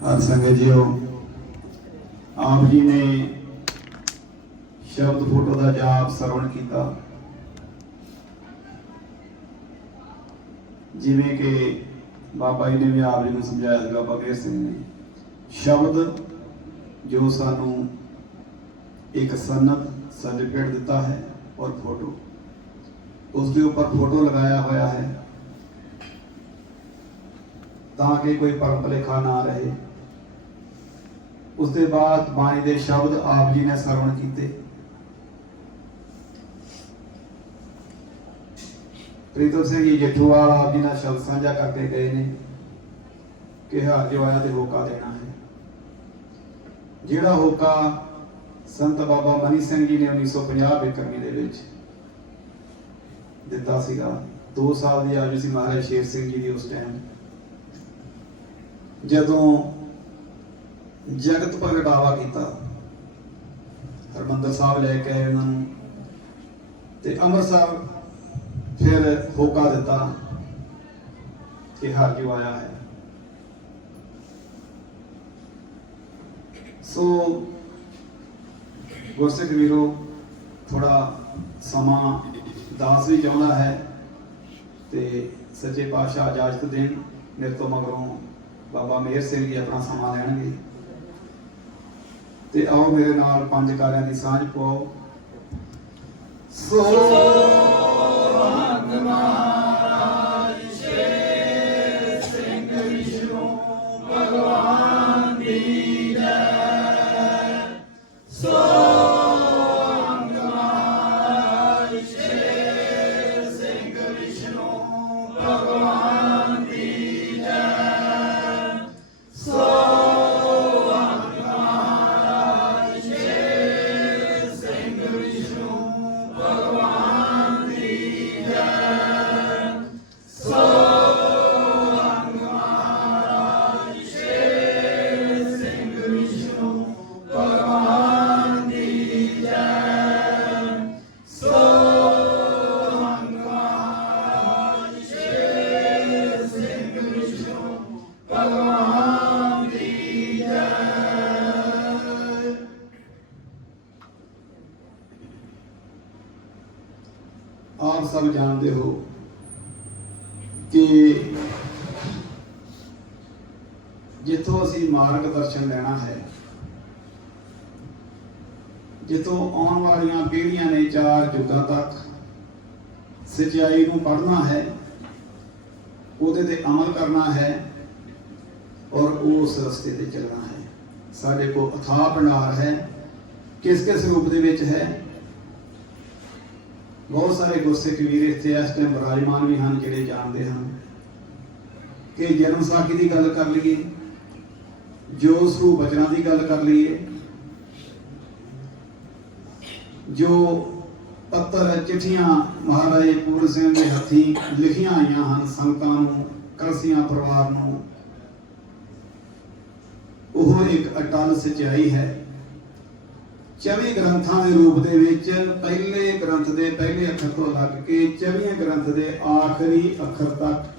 ਹਰ ਸੰਗਤ ਜੀਓ, ਆਪ ਜੀ ਨੇ ਸ਼ਬਦ ਫੋਟੋ ਦਾ ਜਾਪ ਸਰਵਣ ਕੀਤਾ। ਜਿਵੇਂ ਕਿ ਬਾਬਾ ਜੀ ਨੇ ਵੀ ਆਪ ਜੀ ਨੂੰ ਸਮਝਾਇਆ ਸੀ, ਬਾਬਾ ਕੇਰ ਸਿੰਘ ਨੇ। ਸ਼ਬਦ ਜੋ ਸਾਨੂੰ ਇੱਕ ਸਨਤ ਸਰਟੀਫਿਕੇਟ ਦਿੱਤਾ ਹੈ ਔਰ ਫੋਟੋ। ਉਸ ਦੇ ਉੱਪਰ ਫੋਟੋ ਲਗਾਇਆ ਹੋਇਆ ਹੈ, ਤਾਂ ਕਿ ਕੋਈ ਪਰਮ ਭੁਲੇਖਾ ਨਾ ਰਹੇ। ਉਸ ਦੇ ਬਾਅਦ ਬਾਣੀ ਦੇ ਸ਼ਬਦ ਆਪ ਜੀ ਨੇ ਸਰਵਣ ਕੀਤੇ। ਪ੍ਰੀਤਮ ਸਿੰਘ ਜੀ ਜੱਟੂਵਾਲ ਆਪ ਜੀ ਨਾਲ ਸ਼ਬਦ ਸਾਂਝਾ ਕਰਕੇ ਗਏ ਨੇ ਕਿ ਹਰ ਜੋ ਤੇ ਹੋਕਾ ਦੇਣਾ ਹੈ। ਜਿਹੜਾ ਹੋਕਾ ਸੰਤ ਬਾਬਾ ਮਨੀ ਸਿੰਘ ਜੀ ਨੇ 1950 ਬਿਕਰਮੀ ਦੇ ਵਿੱਚ ਦਿੱਤਾ ਸੀਗਾ 2 ਸਾਲ ਦੀ ਆਯੂ ਸੀ ਮਹਾਰਾਜ ਸ਼ੇਰ ਸਿੰਘ ਜੀ ਦੀ ਉਸ ਟਾਈਮ ਜਦੋਂ ਜਗਤ ਪ੍ਰਗਟਾਵਾ ਕੀਤਾ। ਹਰਮੰਦਰ ਸਾਹਿਬ ਲੈ ਕੇ ਆਏ ਉਹਨਾਂ ਨੂੰ ਤੇ ਅੰਮ੍ਰਿਤਸਰ ਫਿਰ ਹੋਕਾ ਦਿੱਤਾ ਕਿ ਹਰ ਜੋ ਆਇਆ ਹੈ। ਸੋ ਗੁਰਸਿੱਖ ਵੀਰੋ ਥੋੜਾ ਸਮਾਂ ਦਾਸ ਵੀ ਚਾਹੁੰਦਾ ਹੈ ਤੇ ਸੱਚੇ ਪਾਤਸ਼ਾਹ ਇਜਾਜ਼ਤ ਦੇਣ, ਮੇਰੇ ਤੋਂ ਮਗਰੋਂ ਬਾਬਾ ਮੇਹਰ ਸਿੰਘ ਜੀ ਆਪਣਾ ਸਮਾਂ ਲੈਣਗੇ। ਤੇ ਆਓ ਮੇਰੇ ਨਾਲ ਪੰਜ ਕਾਰਿਆਂ ਦੀ ਸਾਂਝ ਪਾਓ ਸੋ ਆਪ ਸਭ ਜਾਣਦੇ ਹੋ ਕਿ ਜਿੱਥੋਂ ਅਸੀਂ ਮਾਰਗ ਦਰਸ਼ਨ ਲੈਣਾ ਹੈ, ਜਿੱਥੋਂ ਆਉਣ ਵਾਲੀਆਂ ਪੀੜ੍ਹੀਆਂ ਨੇ ਚਾਰ ਯੁੱਗਾਂ ਤੱਕ ਸਚਾਈ ਨੂੰ ਪੜ੍ਹਨਾ ਹੈ, ਉਹਦੇ ਤੇ ਅਮਲ ਕਰਨਾ ਹੈ ਔਰ ਉਸ ਰਸਤੇ ਤੇ ਚੱਲਣਾ ਹੈ। ਸਾਡੇ ਕੋਲ ਅਥਾਹ ਭੰਡਾਰ ਹੈ ਕਿਸ ਕਿਸ ਰੂਪ ਦੇ ਵਿੱਚ ਹੈ? ਬਹੁਤ ਸਾਰੇ ਗੁਰਸਿੱਖ ਵੀਰ ਇੱਥੇ ਇਸ ਟਾਈਮ ਬਰਾਜਮਾਨ ਵੀ ਹਨ ਜਿਹੜੇ ਜਾਣਦੇ ਹਨ। ਕਿ ਜਨਮ ਸਾਖੀ ਦੀ ਗੱਲ ਕਰ ਲਈਏ, ਜੋ ਸਰੂਪ ਬਚਨਾਂ ਦੀ ਗੱਲ ਕਰ ਲਈਏ, ਜੋ ਪੱਤਰ ਚਿੱਠੀਆਂ ਮਹਾਰਾਜੇ ਪੂਰਨ ਸਿੰਘ ਦੇ ਹੱਥੀਂ ਲਿਖੀਆਂ ਆਈਆਂ ਹਨ ਸੰਗਤਾਂ ਨੂੰ, ਕਲਸੀਆਂ ਪਰਿਵਾਰ ਨੂੰ, ਉਹ ਇੱਕ ਅਟਲ ਸਚਾਈ ਹੈ। 24 ਗ੍ਰੰਥਾਂ ਦੇ ਰੂਪ ਦੇ ਵਿੱਚ ਪਹਿਲੇ ਗ੍ਰੰਥ ਦੇ ਪਹਿਲੇ ਅੱਖਰ ਤੋਂ ਲੱਗ ਕੇ 24 ਗ੍ਰੰਥ ਦੇ ਆਖਰੀ ਅੱਖਰ ਤੱਕ।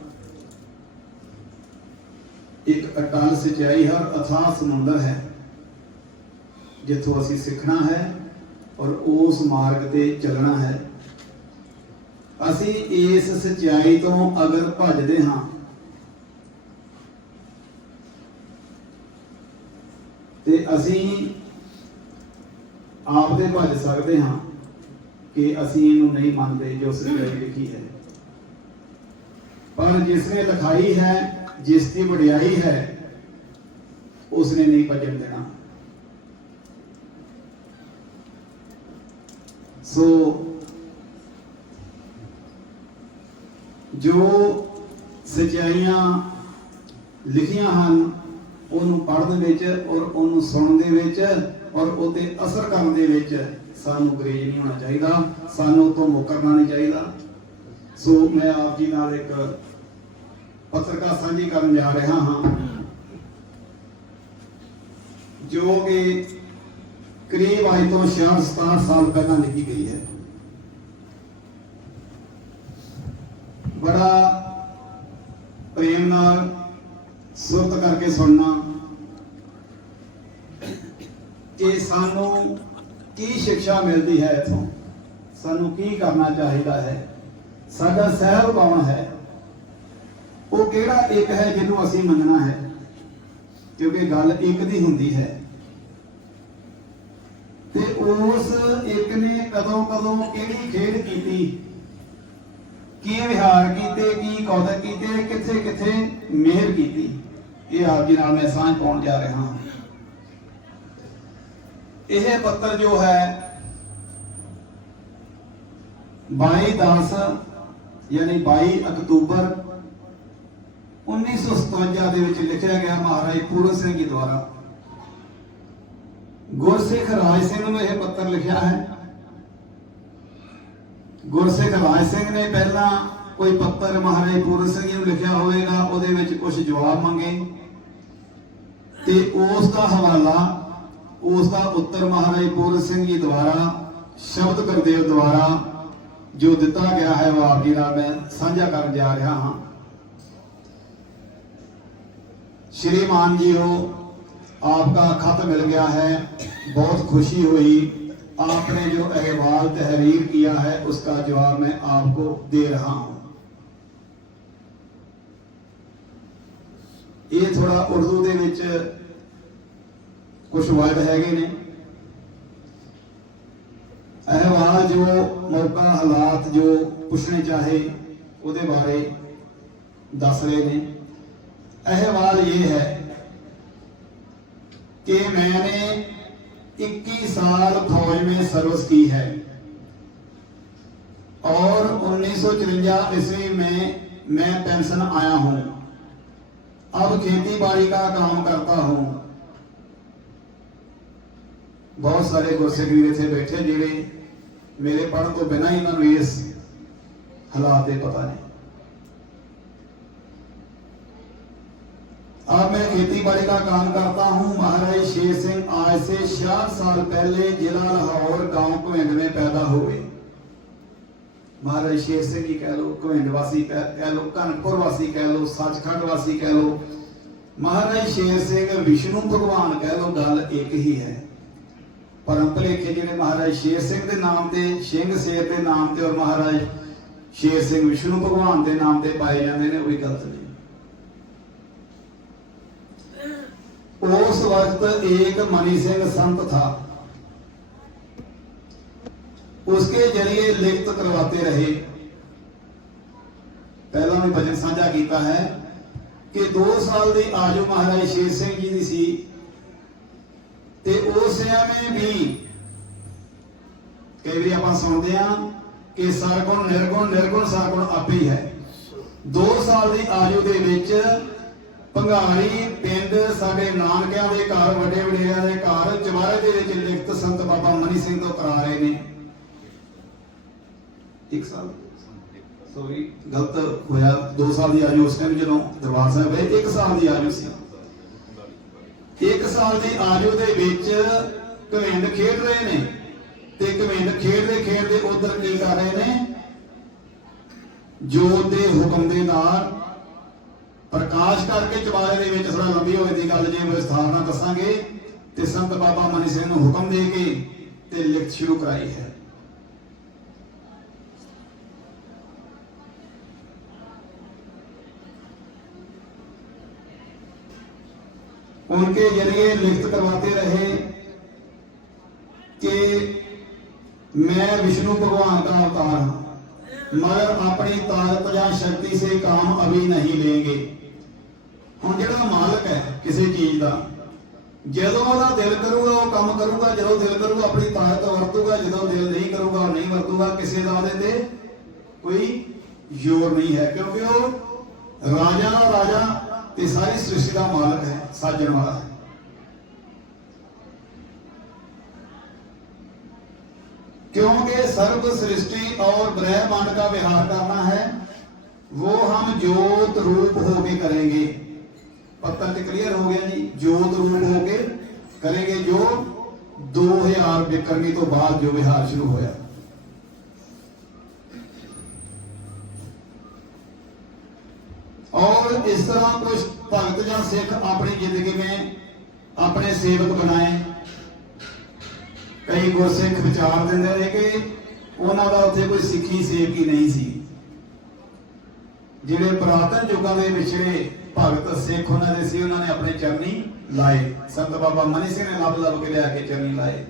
ਇੱਕ ਅਟਲ ਸਚਾਈ ਹੈ ਅਥਾਹ ਸਮੁੰਦਰ ਹੈ, ਜਿੱਥੋਂ ਅਸੀਂ ਸਿੱਖਣਾ ਹੈ ਔਰ ਉਸ ਮਾਰਗ ਤੇ ਚੱਲਣਾ ਹੈ। ਅਸੀਂ ਇਸ ਸਚਾਈ ਤੋਂ ਅਗਰ ਭੱਜਦੇ ਹਾਂ, ਤੇ ਅਸੀਂ ਆਪਦੇ ਭੱਜ ਸਕਦੇ ਹਾਂ ਕਿ ਅਸੀਂ ਇਹਨੂੰ ਨਹੀਂ ਮੰਨਦੇ ਜੋ ਸਚਾਈ ਲਿਖੀ ਹੈ। ਪਰ ਜਿਸ ਨੇ ਲਿਖਾਈ ਹੈ, ਜਿਸ ਦੀ ਵਡਿਆਈ ਹੈ ਉਸ ਨੇ ਨਹੀਂ ਭੱਜਣ ਦੇਣਾ। ਸੋ ਜੋ ਸਚਾਈਆਂ ਲਿਖੀਆਂ ਹਨ, ਉਹਨੂੰ ਪੜ੍ਹਨ ਵਿੱਚ ਔਰ ਉਹਨੂੰ ਸੁਣਨ ਦੇ ਵਿੱਚ ਔਰ ਉਹਦੇ ਅਸਰ ਕਰਨ ਦੇ ਵਿੱਚ ਸਾਨੂੰ ਗਰੇਜ ਨਹੀਂ ਹੋਣਾ ਚਾਹੀਦਾ, ਸਾਨੂੰ ਉਹ ਤੋਂ ਮੁਕਰਨਾ ਨਹੀਂ ਚਾਹੀਦਾ। ਸੋ ਮੈਂ ਆਪ ਜੀ ਨਾਲ ਇੱਕ ਪੱਤਰਕਾਰ ਸਾਂਝੀ ਕਰਨ ਜਾ ਰਿਹਾ ਹਾਂ। ਜੋ ਕਿ ਕਰੀਬ ਅੱਜ ਤੋਂ 66 67 ਸਾਲ ਪਹਿਲਾਂ ਲਿਖੀ ਗਈ ਹੈ। ਬੜਾ ਪ੍ਰੇਮ ਨਾਲ ਸੁਰਤ ਕਰਕੇ ਸੁਣਨਾ ਕਿ ਸਾਨੂੰ ਕੀ ਸਿੱਖਿਆ ਮਿਲਦੀ ਹੈ ਇਥੋਂ? ਸਾਨੂੰ ਕੀ ਕਰਨਾ ਚਾਹੀਦਾ ਹੈ? ਸਾਡਾ ਸਹਿਬ ਕੌਣ ਹੈ? ਉਹ ਕਿਹੜਾ ਇੱਕ ਹੈ ਜਿਹਨੂੰ ਅਸੀਂ ਮੰਨਣਾ ਹੈ? ਕਿਉਂਕਿ ਗੱਲ ਇੱਕ ਦੀ ਹੁੰਦੀ ਹੈ। ਤੇ ਉਸ ਇੱਕ ਨੇ ਕਦੋਂ ਕਦੋਂ ਕਿਹੜੀ ਖੇਡ ਕੀਤੀ? ਕੀ ਵਿਹਾਰ ਕੀਤੇ? ਕੀ ਕੌਤਕ ਕੀਤੇ? ਕਿੱਥੇ ਕਿੱਥੇ ਮਿਹਰ ਕੀਤੀ? ਇਹ ਆਪ ਜੀ ਨਾਲ ਮੈਂ ਸਾਂਝ ਪਾਉਣ ਜਾ ਰਿਹਾ ਹਾਂ। ਇਹ ਪੱਤਰ ਜੋ ਹੈ 22 10 ਯਾਨੀ 22 ਅਕਤੂਬਰ 1957 ਦੇ ਵਿੱਚ ਲਿਖਿਆ ਗਿਆ ਮਹਾਰਾਜ ਪੂਰਨ ਸਿੰਘ ਜੀ ਦੁਆਰਾ। ਗੁਰਸਿੱਖ ਰਾਜ ਸਿੰਘ ਨੂੰ ਇਹ ਪੱਤਰ ਲਿਖਿਆ ਹੈ। ਗੁਰਸਿੱਖ ਰਾਜ ਸਿੰਘ ਨੇ ਪਹਿਲਾਂ ਕੋਈ ਪੱਤਰ ਮਹਾਰਾਜ ਪੂਰਨ ਸਿੰਘ ਜੀ ਨੂੰ ਲਿਖਿਆ ਹੋਵੇਗਾ, ਉਹਦੇ ਵਿੱਚ ਕੁਝ ਜਵਾਬ ਮੰਗੇ। ਤੇ ਉਸ ਦਾ ਹਵਾਲਾ ਉਸ ਦਾ ਉੱਤਰ ਮਹਾਰਾਜ ਪੂਰਨ ਸਿੰਘ ਜੀ ਦੁਆਰਾ ਸ਼ਬਦ ਗੁਰਦੇਵ ਦੁਆਰਾ ਜੋ ਦਿੱਤਾ ਗਿਆ ਹੈ ਉਹ ਆਪ ਜੀ ਨਾਲ ਮੈਂ ਸਾਂਝਾ ਕਰਨ ਜਾ ਰਿਹਾ ਹਾਂ श्रीमान जी हो आपका खत मिल गया है बहुत खुशी हुई आपने जो अहवाल तहरीर किया है उसका जवाब मैं आपको दे रहा हूं ਇਹ ਥੋੜਾ ਉਰਦੂ ਦੇ ਵਿੱਚ ਕੁਝ ਵਾਇਦ ਹੈਗੇ ਨੇ ਅਹਿਵਾਲ ਜੋ ਮੌਕਾ ਹਾਲਾਤ ਜੋ ਪੁੱਛਣੇ ਚਾਹੇ ਉਹਦੇ ਬਾਰੇ ਦੱਸ ਰਹੇ ਨੇ अहवाल ये है कि मैंने 21 साल फौज में सर्विस की है और 1954 ईस्वी में मैं पेंशन आया हूं अब खेती बाड़ी का काम करता हूं बहुत सारे गुरसिख ਵੀਰ ਇੱਥੇ ਬੈਠੇ ਜਿਹੜੇ ਮੇਰੇ ਪੜ੍ਹਨ ਤੋਂ ਬਿਨਾਂ ਹੀ ਇਹਨਾਂ ਨੂੰ ਇਸ ਹਾਲਾਤ ਦੇ ਪਤਾ ਨਹੀਂ अब मैं खेती बाड़ी का काम करता हूं महाराज शेर सिंह आज से छियाठ साल पहले जिला लाहौर गांव कुंड में पैदा हुए महाराज शेर सिंह जी कह लो कुंड वासी कह कह लो कनपुर वासी कह लो सचखंड वासी कह लो महाराज शेर सिंह विष्णु भगवान कह लो गल एक ही है ਪਰਮ ਭਲੇਖੇ ਜਿਹੜੇ ਮਹਾਰਾਜ ਸ਼ੇਰ ਸਿੰਘ ਦੇ ਨਾਮ ਤੇ ਸਿੰਘ ਸੇਰ ਦੇ ਨਾਮ ਤੇ ਔਰ ਮਹਾਰਾਜ ਸ਼ੇਰ ਸਿੰਘ ਵਿਸ਼ਨੂੰ ਭਗਵਾਨ ਦੇ ਨਾਮ ਤੇ ਪਾਏ ਜਾਂਦੇ ਨੇ, ਉਹ ਵੀ ਗਲਤ ਨਹੀਂ ਉਸ ਵਕਤ ਇੱਕ ਮਨੀ ਸਿੰਘ ਸੰਤ ਥਾ। ਉਸਕੇ ਜਰੀਏ ਲਿਖਤ ਕਰਵਾਤੇ ਰਹੇ। ਪਹਿਲਾਂ ਮੈਂ ਭਜਨ ਸਾਂਝਾ ਕੀਤਾ ਹੈ ਕਿ 2 ਸਾਲ ਦੀ ਆਜੂ ਮਹਾਰਾਜ ਸ਼ੇਰ ਸਿੰਘ ਜੀ ਦੀ ਸੀ। ਤੇ ਉਸ ਸਮੇਂ ਵੀ ਕਈ ਵਾਰੀ ਆਪਾਂ ਸੁਣਦੇ ਆ ਕਿ ਸਰਗੁਣ ਨਿਰਗੁਣ ਨਿਰਗੁਣ ਸਰਗੁਣ ਆਪੇ ਹੀ ਹੈ। 2 ਸਾਲ ਦੀ ਆਜੂ ਦੇ ਵਿੱਚ ਭੰਗਾਰੀ ਪਿੰਡ ਸਾਡੇ ਨਾਨਕਿਆਂ ਦੇ ਘਰ ਵੱਡੇ ਵਡੇਰਿਆਂ ਦੇ ਘਰ ਚਵਾਰੇ ਦੇ ਵਿੱਚ ਲਿਖਤ ਸੰਤ ਬਾਬਾ ਮਨੀ ਸਿੰਘ ਤੋਂ ਕਰਾ ਰਹੇ ਨੇ। ਇੱਕ ਸਾਲ। ਸੋਰੀ ਗਲਤ ਹੋਇਆ। 2 ਸਾਲ ਦੀ ਆਯੂ ਉਸ ਟਾਈਮ ਜਦੋਂ ਦਰਬਾਰ ਸਾਹਿਬ ਗਏ 1 ਸਾਲ ਦੀ ਆਯੂ ਸੀ। 1 ਸਾਲ ਦੀ ਆਯੂ ਦੇ ਵਿੱਚ ਕਵਿੰਡ ਖੇਡ ਰਹੇ ਨੇ ਤੇ ਕਵਿੰਡ ਖੇਡਦੇ ਖੇਡਦੇ ਉਧਰ ਕੀ ਕਰ ਰਹੇ ਨੇ? ਜੋਤ ਦੇ ਹੁਕਮ ਦੇ ਨਾਲ ਪ੍ਰਕਾਸ਼ ਕਰਕੇ ਚਵਾਰੇ ਦੇ ਵਿੱਚ ਥੋੜਾ ਲੰਬੀ ਹੋਏ ਦੀ ਗੱਲ ਜੇ ਵਿਸਥਾਰ ਨਾਲ ਦੱਸਾਂਗੇ ਤੇ ਸੰਤ ਬਾਬਾ ਮਨੀ ਸਿੰਘ ਨੂੰ ਹੁਕਮ ਦੇ ਕੇ ਤੇ ਲਿਖਤ ਸ਼ੁਰੂ ਕਰਾਈ ਹੈ। उनके जरिए लिखत करवाते रहे कि मैं विष्णु भगवान का अवतार हूं मगर अपनी ताकत या शक्ति से काम अभी नहीं लेंगे ਹੁਣ ਜਿਹੜਾ ਮਾਲਕ ਹੈ ਕਿਸੇ ਚੀਜ਼ ਦਾ ਜਦੋਂ ਉਹਦਾ ਦਿਲ ਕਰੂਗਾ ਉਹ ਕੰਮ ਕਰੂਗਾ ਜਦੋਂ ਦਿਲ ਕਰੂਗਾ ਆਪਣੀ ਤਾਕਤ ਵਰਤੂਗਾ ਜਦੋਂ ਦਿਲ ਨਹੀਂ ਕਰੂਗਾ ਉਹ ਨਹੀਂ ਵਰਤੂਗਾ ਕਿਸੇ ਦਾ ਉਹਦੇ ਤੇ ਕੋਈ ਜ਼ੋਰ ਨਹੀਂ ਹੈ ਕਿਉਂਕਿ ਉਹ ਰਾਜਾ ਦਾ ਰਾਜਾ ਤੇ ਸਾਰੀ ਸ੍ਰਿਸ਼ਟੀ ਦਾ ਮਾਲਕ ਹੈ ਸਾਜਣ ਵਾਲਾ ਹੈ क्योंकि सर्व सृष्टि और ब्रह्मांड का विहार करना है वो हम ज्योत रूप होके करेंगे पत्थर के क्लियर हो गया जी ज्योत रूप होके करेंगे जो 2000 विक्रमी तो बाद जो विहार शुरू होया और इस तरह कुछ भगत या सिख अपनी जिंदगी में अपने सेवक बनाए ਕਈ ਗੁਰਸਿੱਖ ਵਿਚਾਰ ਦਿੰਦੇ ਨੇ ਕਿ ਉਹਨਾਂ ਦਾ ਉੱਥੇ ਕੋਈ ਸਿੱਖੀ ਸੇਵਕੀ ਨਹੀਂ ਸੀ ਜਿਹੜੇ ਪੁਰਾਤਨ ਯੁੱਗਾਂ ਦੇ ਵਿਛੜੇ ਭਗਤ ਸਿੱਖ ਉਹਨਾਂ ਦੇ ਸੀ ਉਹਨਾਂ ਨੇ ਆਪਣੇ ਚਰਨੀ ਲਾਏ ਸੰਤ ਬਾਬਾ ਮਨੀ ਸਿੰਘ ਨੇ ਲੱਭ ਲੱਭ ਕੇ ਲਿਆ ਕੇ ਚਰਨੀ ਲਾਏ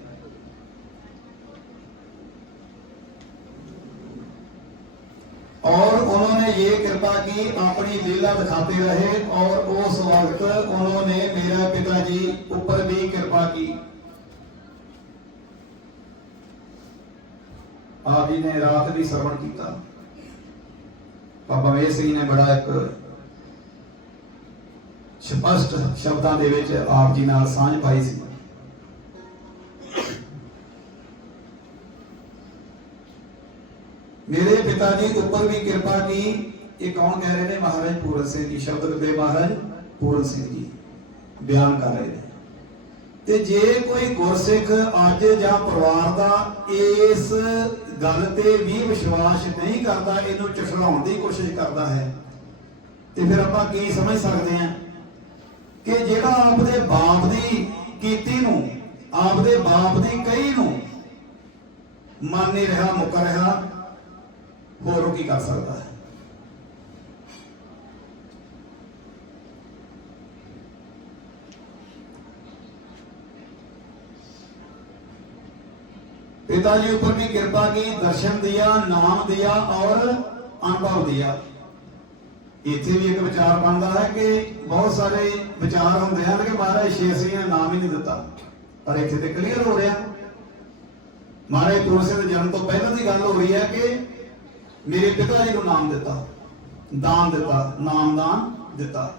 और उन्होंने ये कृपा की अपनी लीला दिखाते रहे और उस वक्त उन्होंने मेरा पिताजी ऊपर भी कृपा की आप जी ने रात भी श्रवण किया ਬਾਬਾ ਵੇਸ ਸਿੰਘ ਨੇ ਬੜਾ ਇੱਕ ਸਪਸ਼ਟ ਸ਼ਬਦਾਂ ਦੇ ਵਿੱਚ ਆਪ ਜੀ ਨਾਲ ਸਾਂਝ ਪਾਈ ਸੀ ਮੇਰੇ ਪਿਤਾ ਜੀ ਉੱਪਰ ਵੀ ਕਿਰਪਾ ਕੀ ਇਹ ਕੌਣ ਕਹਿ ਰਹੇ ਨੇ ਮਹਾਰਾਜ ਪੂਰਨ ਸਿੰਘ ਜੀ ਸ਼ਬਦ ਦੇ ਮਹਾਰਾਜ ਪੂਰਨ ਸਿੰਘ ਜੀ ਬਿਆਨ ਕਰ ਰਹੇ ਨੇ ਤੇ ਜੇ ਕੋਈ ਗੁਰਸਿੱਖ ਅੱਜ ਜਾਂ ਪਰਿਵਾਰ ਦਾ ਇਸ ਗੱਲ ਤੇ ਵੀ ਵਿਸ਼ਵਾਸ ਨਹੀਂ ਕਰਦਾ ਇਹਨੂੰ ਝੁਠਲਾਉਣ ਦੀ ਕੋਸ਼ਿਸ਼ ਕਰਦਾ ਹੈ। ਤੇ ਫਿਰ ਆਪਾਂ ਕੀ ਸਮਝ ਸਕਦੇ ਹਾਂ ਕਿ ਜਿਹੜਾ ਆਪਦੇ ਬਾਪ ਦੀ ਕੀਤੀ ਨੂੰ, ਆਪਦੇ ਬਾਪ ਦੀ ਕਹੀ ਨੂੰ ਮੰਨ ਨਹੀਂ ਰਿਹਾ, ਮੁੱਕਰ ਰਿਹਾ ਹੋਰ ਉਹ ਕੀ ਕਰ ਸਕਦਾ ਹੈ पिताजी ऊपर भी कृपा की दर्शन दिया नाम दिया और अनुभव दिया ਇੱਥੇ ਵੀ ਇੱਕ ਵਿਚਾਰ ਬਣਦਾ ਹੈ ਕਿ ਬਹੁਤ ਸਾਰੇ ਵਿਚਾਰ ਹੁੰਦੇ ਹਨ ਕਿ ਮਹਾਰਾਜ ਸ਼ੇਰ ਸਿੰਘ ਨੇ ਨਾਮ ਹੀ ਨਹੀਂ ਦਿੱਤਾ ਪਰ ਇੱਥੇ ਤੇ ਕਲੀਅਰ ਹੋ ਰਿਹਾ ਮਹਾਰਾਜ ਪੂਰਨ ਸਿੰਘ ਦੇ ਜਨਮ ਤੋਂ ਪਹਿਲਾਂ ਦੀ ਗੱਲ ਹੋ ਰਹੀ ਹੈ ਕਿ ਮੇਰੇ ਪਿਤਾ ਜੀ ਨੂੰ ਨਾਮ ਦਿੱਤਾ ਦਾਨ ਦਿੱਤਾ ਨਾਮਦਾਨ ਦਿੱਤਾ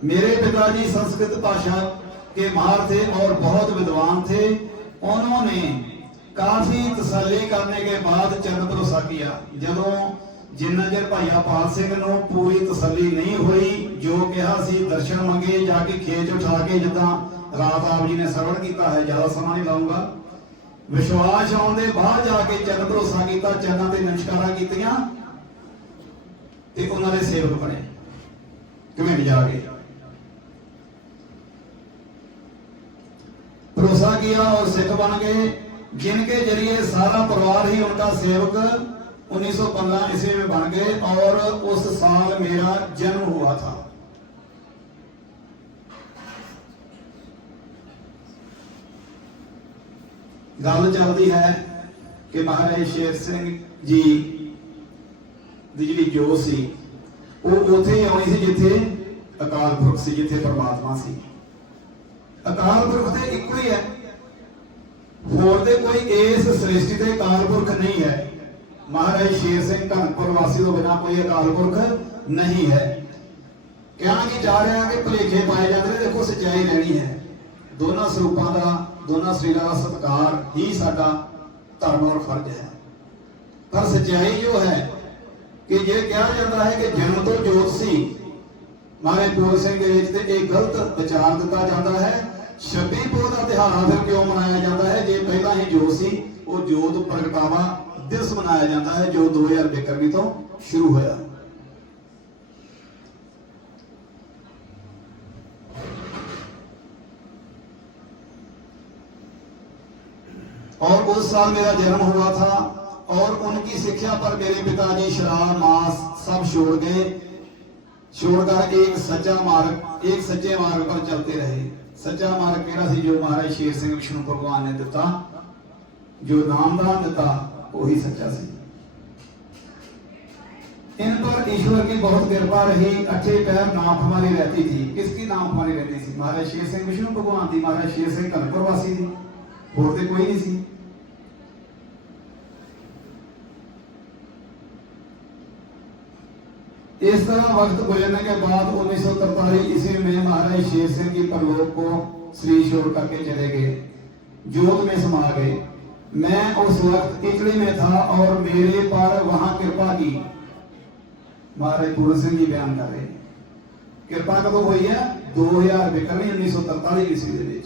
मेरे पिताजी संस्कृत भाषा के माहर थे और बहुत विद्वान थे उन्होंने काफी तसल्ली करने के बाद चरण भरोसा किया ਜਦੋਂ ਜਿੰਨਾ ਚਿਰ ਭਾਈਆ ਪਾਲ ਸਿੰਘ ਨੂੰ ਪੂਰੀ ਤਸੱਲੀ ਨਹੀਂ ਹੋਈ ਜੋ ਕਿਹਾ ਸੀ ਦਰਸ਼ਨ ਮੰਗੇ ਜਾ ਕੇ ਖੇਚ ਉਠਾ ਕੇ ਜਿੱਦਾਂ ਰਾਤ ਆਪ ਜੀ ਨੇ ਸਰਵਣ ਕੀਤਾ ਹੈ ਜ਼ਿਆਦਾ ਸਮਾਂ ਨਹੀਂ ਲਾਉਂਗਾ ਵਿਸ਼ਵਾਸ ਆਉਣ ਦੇ ਬਾਅਦ ਜਾ ਕੇ ਚਰਨ ਭਰੋਸਾ ਕੀਤਾ ਚਰਨਾਂ ਤੇ ਨਮਸਕਾਰਾਂ ਕੀਤੀਆਂ ਤੇ ਉਹਨਾਂ ਦੇ ਸੇਵਕ ਬਣੇ ਕਿਵੇਂ ਜਾ ਕੇ भरोसा किया और सिख बन गए जिनके जरिए सारा परिवार ही उनका सेवक 1915 ईस्वी में बन गए और उस साल मेरा जन्म हुआ था ਗੱਲ ਚੱਲਦੀ ਹੈ ਕਿ ਮਹਾਰਾਜ ਸ਼ੇਰ ਸਿੰਘ ਜੀ ਦੀ ਜਿਹੜੀ ਜੋਤ ਸੀ, ਉਹ ਉੱਥੇ ਹੀ ਆਉਣੀ ਸੀ ਜਿੱਥੇ ਅਕਾਲ ਪੁਰਖ ਸੀ, ਜਿੱਥੇ ਪਰਮਾਤਮਾ ਸੀ। ਅਕਾਲ ਪੁਰਖ ਤੇ ਇੱਕੋ ਹੀ ਹੈ। ਹੋਰ ਤੇ ਕੋਈ ਇਸ ਸ੍ਰਿਸ਼ਟੀ ਤੇ ਅਕਾਲ ਪੁਰਖ ਨਹੀਂ ਹੈ। ਮਹਾਰਾਜ ਸ਼ੇਰ ਸਿੰਘ ਧਨਪੁਰ ਵਾਸੀ ਤੋਂ ਬਿਨਾ ਕੋਈ ਅਕਾਲ ਪੁਰਖ ਨਹੀਂ ਹੈ। ਕਹਿਣਾ ਕੀ ਜਾ ਰਿਹਾ ਕਿ ਭਲੇਖੇ ਪਾਏ ਜਾਂਦੇ ਨੇ, ਦੇਖੋ ਸੱਚਾਈ ਲੈਣੀ ਹੈ। ਦੋਨਾਂ ਸਰੂਪਾਂ ਦਾ ਦੋਨਾਂ ਸਰੀਰਾਂ ਦਾ ਸਤਿਕਾਰ ਹੀ ਸਾਡਾ ਧਰਮ ਔਰ ਫਰਜ਼ ਹੈ। ਪਰ ਸੱਚਾਈ ਜੋ ਹੈ ਕਿ ਜੇ ਕਿਹਾ ਜਾਂਦਾ ਹੈ ਕਿ ਜਨਮ ਤੋਂ ਜੋਤ ਸੀ ਮਹਾਰਾਜ ਪੂਰਨ ਸਿੰਘ ਦੇ ਵਿੱਚ ਤੇ ਇਹ ਗਲਤ ਵਿਚਾਰ ਦਿੱਤਾ ਜਾਂਦਾ ਹੈ। 26 ਪੋਹ ਦਾ ਤਿਹਾਰ ਫਿਰ ਕਿਉਂ ਮਨਾਇਆ ਜਾਂਦਾ ਹੈ? ਜੇ ਪਹਿਲਾਂ ਹੀ ਜੋਤ ਸੀ, ਉਹ ਜੋਤ ਪ੍ਰਗਟਾਵਾ ਦਿਵਸ ਮਨਾਇਆ ਜਾਂਦਾ ਹੈ, ਜੋ 2000 ਬਿਕਰਮੀ ਤੋਂ ਸ਼ੁਰੂ ਹੋਇਆ। اور اس سال میرا جنم ہوا تھا اور ان کی سکھیا پر میرے پتا جی شراب ماس سب چھوڑ گئے۔ چھوڑ کر ایک سچا مارگ ایک سچے مارگ پر چلتے رہے۔ سچا مارگ کہڑا سی جو مہاراج شیر سنگھ وشنو بھگوان نے دتا جو نامدان دتا وہی سچا سی۔ ان پر ایشور کی بہت کرپا رہی، اچھے پیر نام ہماری رہتی تھی۔ کس کی نام ہماری رہتی تھی؟ مہاراج شیر سنگھ وشنو بھگوان تھی مہاراج شیر سنگھ کنکر واسی تھی ہوتے کوئی نہیں سی۔ اس طرح وقت گزرنے کے بعد انیس سو ترتالیس عیسوی میں مہاراج شیر سنگھ کی پرلوک کو سری شور کر کے چلے گئے جوت میں سما گئے۔ میں اس وقت اکڑی میں تھا اور میرے پر وہاں کرپا کی۔ مہاراج پورن سنگھ جی بیان کر رہے کرپا کا تو وہی ہے، دو ہزار بکرنی انیس سو ترتالیس عیسوی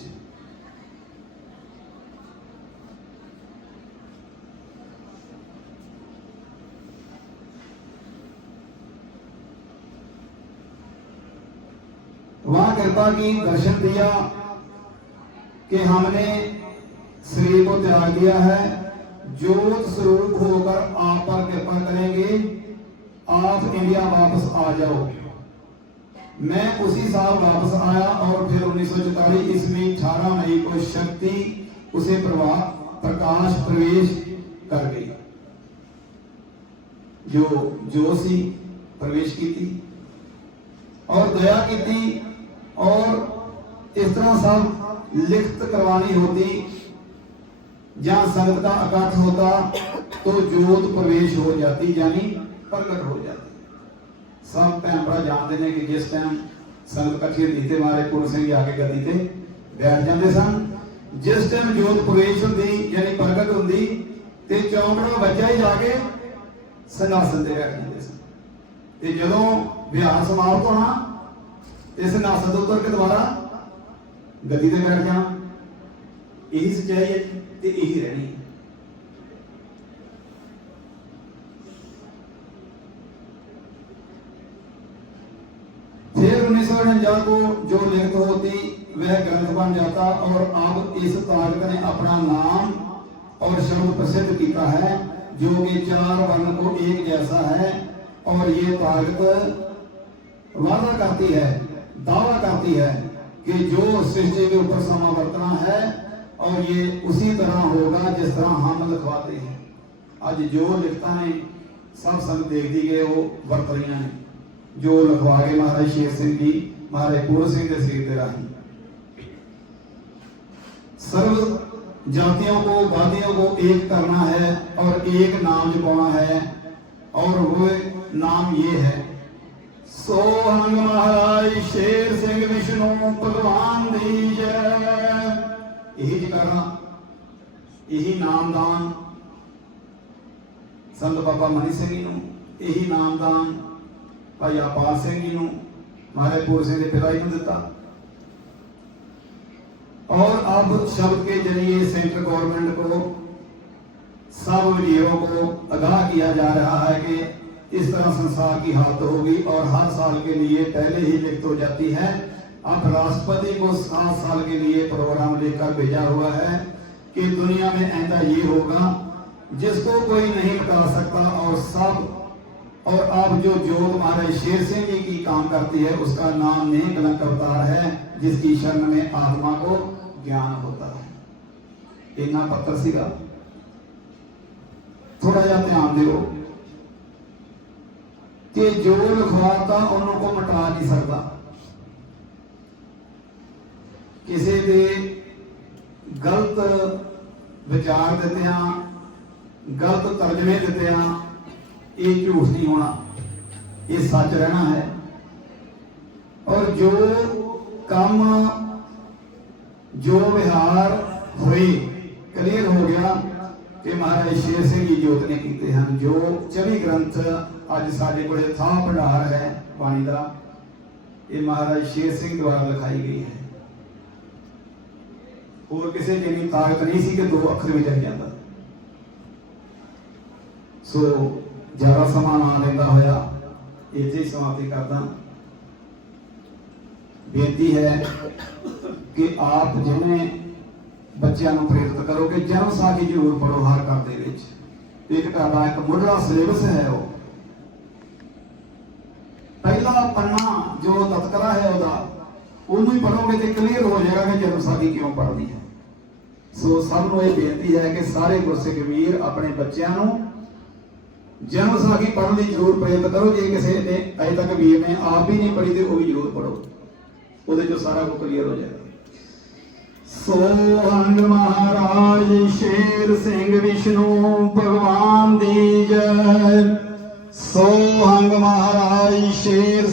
کردہ کی درشن دیا کہ ہم نے سری کو تیار دیا ہے۔ جوت سروپ ہو کر آپ پر کرپا کریں گے۔ آپ انڈیا واپس آ جاؤ۔ میں اسی سال واپس آیا اور پھر انیس سو چوتالیس عیسوی اٹھارہ مئی کو شکتی اسے پرواہ پرکاش پرویش کر گئی۔ جو جو سی پرویش کی تھی اور دیا کی تھی और इस तरह सब लिखत करवानी होती जहां संगत का इकट्ठ होता तो जोत प्रवेश हो जाती यानी प्रकट हो जाती सब ਭੈਣ ਭਰਾ ਜਾਣਦੇ ਨੇ ਕਿ ਜਿਸ ਟਾਈਮ ਸੰਗਤ ਇਕੱਠੀ ਹੁੰਦੀ ਤੇ ਮਾਰੇ ਪੁਰ ਸਿੰਘ ਆ ਕੇ ਗੱਦੀ ਤੇ ਬੈਠ ਜਾਂਦੇ ਸਨ ਜਿਸ ਟਾਈਮ ਜੋਤ ਪ੍ਰਵੇਸ਼ ਹੁੰਦੀ ਯਾਨੀ ਪ੍ਰਗਟ ਹੁੰਦੀ ਤੇ ਚੌਂਕੜਾ ਬੱਚਾ ਹੀ ਜਾ ਕੇ ਸਿੰਘਾਸਨ ਤੇ ਬੈਠ ਜਾਂਦੇ ਸਨ ਤੇ ਜਦੋਂ ਵਿਹਾਰ ਸਮਾਪਤ ਹੋਣਾ ਇਸ ਨਾਸਾ ਤੋਂ ਉੱਤਰ ਕੇ ਦੁਬਾਰਾ ਗੱਦੀ ਤੇ ਬੈਠ ਜਾ ਇਹੀ ਸਚਾਈ ਹੈ ਤੇ ਇਹੀ ਰਹਿਣੀ پھر انیس سو انجا کو جو لکھت ہوتی وہ گرنتھ بن جاتا اور اب اس تارک نے اپنا نام اور شبد پرسدھ کیتا ہے، جو کہ چار ورن کو ایک جیسا ہے۔ اور یہ تارک واضح کرتی ہے۔ دعویٰ کرتی ہے کہ جو سرجے کے اوپر سما برتنا ہے اور یہ اسی طرح ہوگا جس طرح ہم لکھواتے ہیں۔ آج جو لکھتا نے سب سنگ دیکھ دی گئے وہ برت رہی ہیں۔ جو لکھوا کے مہاراج شیر سنگھ جی مہاراج پور سنگھ کے سیر دے راہی سرو جاتیوں کو بادیوں کو ایک کرنا ہے اور ایک نام جبانا ہے اور وہ نام یہ ہے महाराज शेर सिंह विष्णु भगवान दी जय यही जी करना यही नामदान ਸੰਤ ਬਾਬਾ ਮਨੀ ਸਿੰਘ ਜੀ ਨੂੰ ਇਹੀ ਨਾਮਦਾਨ ਭਾਈ ਅਪਾਲ ਸਿੰਘ ਜੀ ਨੂੰ ਮਹਾਰਾਜ ਪੂਰ ਸਿੰਘ ਦੇ ਪਿਤਾ ਜੀ ਨੂੰ ਦਿੱਤਾ और अब शब्द के जरिए सेंट्रल गवर्नमेंट को सब वीरों को आगाह किया जा रहा है कि اس طرح سنسار کی حالت ہوگی اور ہر سال کے لیے پہلے ہی لکھت ہو جاتی ہے۔ اب راشٹرپتی کو سات سال کے لیے پروگرام لے کر بھیجا ہوا ہے کہ دنیا میں آئندہ یہ ہوگا، جس کو کوئی نہیں بتا سکتا اور سب اور اب جو جو ہمارے شیر سنگھ جی کی کام کرتی ہے، اس کا نام نہیں کلنک اوتار ہے، جس کی شرم میں آتما کو گیان ہوتا ہے۔ اتنا پتر سی تھوڑا جا دھیان دیو۔ ਕਿ ਜੋ ਲਿਖਵਾਤਾ ਉਹਨੂੰ ਕੋ ਮਿਟਾ ਨਹੀਂ ਸਕਦਾ। ਕਿਸੇ ਦੇ ਗਲਤ ਵਿਚਾਰ ਦਿੱਤਿਆਂ ਗਲਤ ਤਰਜਮੇ ਦਿੱਤਿਆਂ ਇਹ ਝੂਠ ਨਹੀਂ ਹੋਣਾ। ਇਹ ਸੱਚ ਰਹਿਣਾ ਹੈ। ਔਰ ਜੋ ਕੰਮ, ਜੋ ਵਿਹਾਰ ਹੋਏ ਕਲੀਅਰ ਹੋ ਗਿਆ ਕਿ ਮਹਾਰਾਜ ਸ਼ੇਰ ਸਿੰਘ ਜੀ ਜੋਤ ਨੇ ਕੀਤੇ ਹਨ। ਜੋ 24 ਗ੍ਰੰਥ ਅੱਜ ਸਾਡੇ ਕੋਲੇ ਥਾਂ ਭੰਡਾਰ ਹੈ ਬਾਣੀ ਦਾ। ਇਹ ਮਹਾਰਾਜ ਸ਼ੇਰ ਸਿੰਘ ਦੁਆਰਾ ਲਿਖਾਈ ਗਈ ਹੈ। ਹੋਰ ਕਿਸੇ ਜਿੰਨੀ ਤਾਕਤ ਨਹੀਂ ਸੀ ਕਿ ਦੋ ਅੱਖਰ ਵਿੱਚ ਆ ਜਾਂਦਾ। ਸੋ ਜ਼ਿਆਦਾ ਸਮਾਂ ਨਾ ਲੈਂਦਾ ਹੋਇਆ, ਇੱਥੇ ਸਮਾਪਤੀ ਕਰਦਾ। ਬੇਨਤੀ ਹੈ ਕਿ ਆਪ ਜਿਵੇਂ ਬੱਚਿਆਂ ਨੂੰ ਪ੍ਰੇਰਿਤ ਕਰੋ ਕਿ ਜਨਮ ਸਾਖੀ ਜ਼ਰੂਰ ਪੜੋ ਹਰ ਘਰ ਦੇ ਵਿੱਚ। ਇੱਕ ਘਰ ਦਾ ਇੱਕ ਮੁੱਢਲਾ ਸਿਲੇਬਸ ਹੈ ਉਹ। ਪਹਿਲਾ ਪੰਨਾ ਜੋ ਤਤਕਰਾ ਹੈ ਉਹਦਾ, ਉਹਨੂੰ ਹੀ ਪੜੋਗੇ ਤੇ ਕਲੀਅਰ ਹੋ ਜਾਏਗਾ ਕਿ ਜਨਮ ਸਾਖੀ ਕਿਉਂ ਪੜ੍ਹਨੀ ਹੈ। ਸੋ ਸਭ ਨੂੰ ਇਹ ਬੇਨਤੀ ਹੈ ਕਿ ਸਾਰੇ ਗੁਰਸਿੱਖ ਵੀਰ ਆਪਣੇ ਬੱਚਿਆਂ ਨੂੰ ਜਨਮ ਸਾਖੀ ਪੜ੍ਹਨ ਲਈ ਜ਼ਰੂਰ ਪ੍ਰੇਰਿਤ ਕਰੋ, ਜੇ ਕਿਸੇ ਨੇ ਅਜੇ ਤੱਕ ਵੀਰ ਨੇ ਆਪ ਵੀ ਨਹੀਂ ਪੜ੍ਹੀ ਤੇ ਉਹ ਵੀ ਜ਼ਰੂਰ ਪੜੋ ਉਹਦੇ ਚੋਂ ਸਾਰਾ ਕੁਝ ਕਲੀਅਰ ਹੋ ਜਾਏਗਾ। ਸੋਹੰਗ ਮਹਾਰਾਜ ਸ਼ੇਰ ਸਿੰਘ ਵਿਸ਼ਨੂੰ ਭਗਵਾਨ ਦੀ ਜੈ। ਸੋਹੰਗ ਮਹਾਰਾਜ ਸ਼ੇਰ